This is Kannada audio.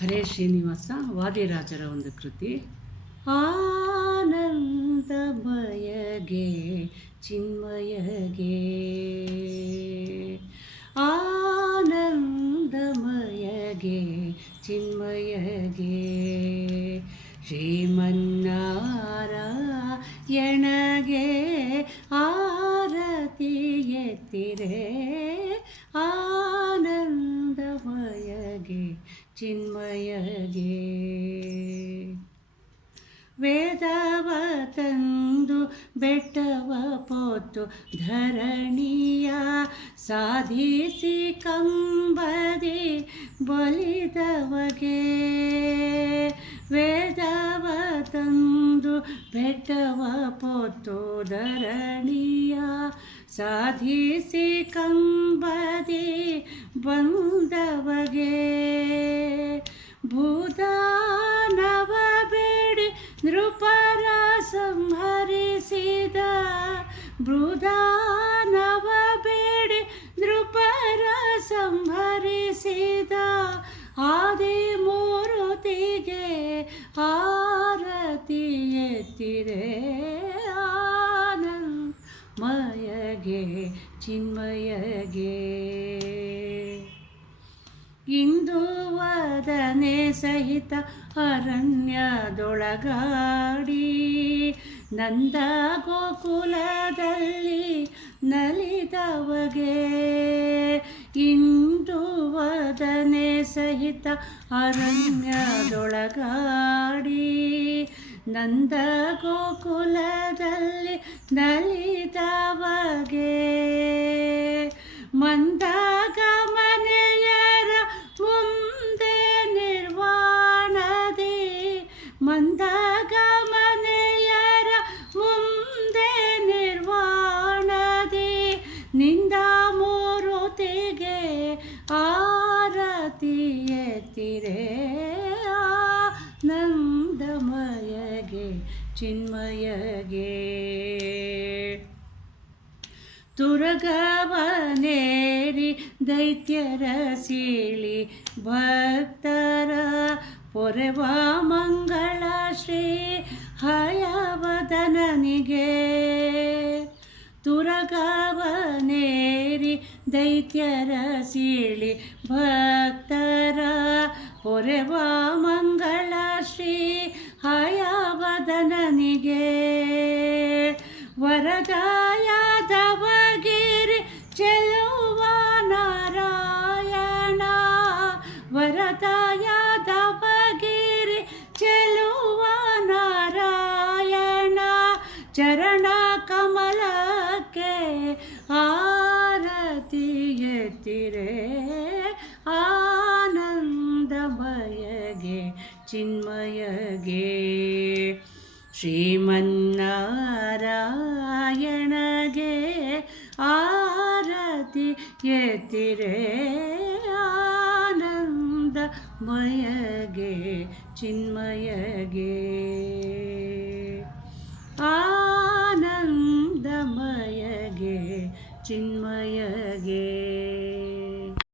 ಹರೇ ಶ್ರೀನಿವಾಸ ವಾದಿರಾಜರ ಒಂದು ಕೃತಿ. ಆನಂದಮಯಗೆ ಚಿನ್ಮಯಗೆ. ಆನಂದಮಯಗೆ ಚಿನ್ಮಯಗೆ. ಶ್ರೀಮನ್ನಾರಾಯಣಗೆ ಆರತಿ ಚಿನ್ಮಯಗೆ. ವೇದವ ತಂದು ಬೆಟ್ಟವ ಪೋತು ಧರಣಿಯ ಸಾಧಿಸಿ ಕಂಬದಿ ಬಲಿದವಗೆ. ವೇದವ ತಂದು ಬೆಟ್ಟವ ಪೋತು ಧರಣಿಯ ಸಾಧಿಸಿ ಕಂಬದಿ ಬಂದವಗೆ ಭೂದಾನವ ಬೇಡಿ ನೃಪರ ಸಂಹರಿಸಿದ ಬೃದಾನವ ಬೇಡಿ ನೃಪರ ಸಂಹರಿಸಿದ ಆದಿ ಮೂರುತಿಗೆ ಆರತಿ ಎತ್ತಿರೆ ಆನಂದಮಯಗೆ ಚಿನ್ಮಯಗೆ. ಇಂದು ವದನೆ ಸಹಿತ ಅರಣ್ಯದೊಳಗಾಡಿ. ನಂದ ಗೋಕುಲದಲ್ಲಿ ನಲಿದವಗೆ. ಇಂದು ವದನೆ ಸಹಿತ ಅರಣ್ಯದೊಳಗಾಡಿ. ನಂದ ಗೋಕುಲದಲ್ಲಿ ನಲಿದವಗೆ ಆರತಿ ಎತ್ತಿರೆ ಆನಂದಮಯಗೆ ಚಿನ್ಮಯಗೆ ತುರಗವನೇರಿ ದೈತ್ಯರ ಸೀಳಿ ಭಕ್ತರ ಪೊರೆವ ಮಂಗಳ ದೈತ್ಯರ ಸೀಳಿ ಭಕ್ತರ ಪೊರೆವ ಮಂಗಳ ಶ್ರೀ ಹಯವದನನಿಗೆ. ವರದಾಯದವಗಿರಿ ಚೆಲುವ ನಾರಾಯಣ. ವರದಾಯದವಗಿರಿ ಚೆಲುವ ನಾರಾಯಣ. ಚರಣ ಕಮಲಕ್ಕೆ ಆರತಿ ಎತ್ತಿರೆ ಆನಂದಮಯಗೆ ಚಿನ್ಮಯಗೆ. ಶ್ರೀಮನ್ನಾರಾಯಣಗೆ ಆರತಿ ಎತ್ತಿರೆ? ಆನಂದಮಯಗೆ ಚಿನ್ಮಯಗೆ. ಆನಂದಮಯಗೆ ಚಿನ್ಮಯ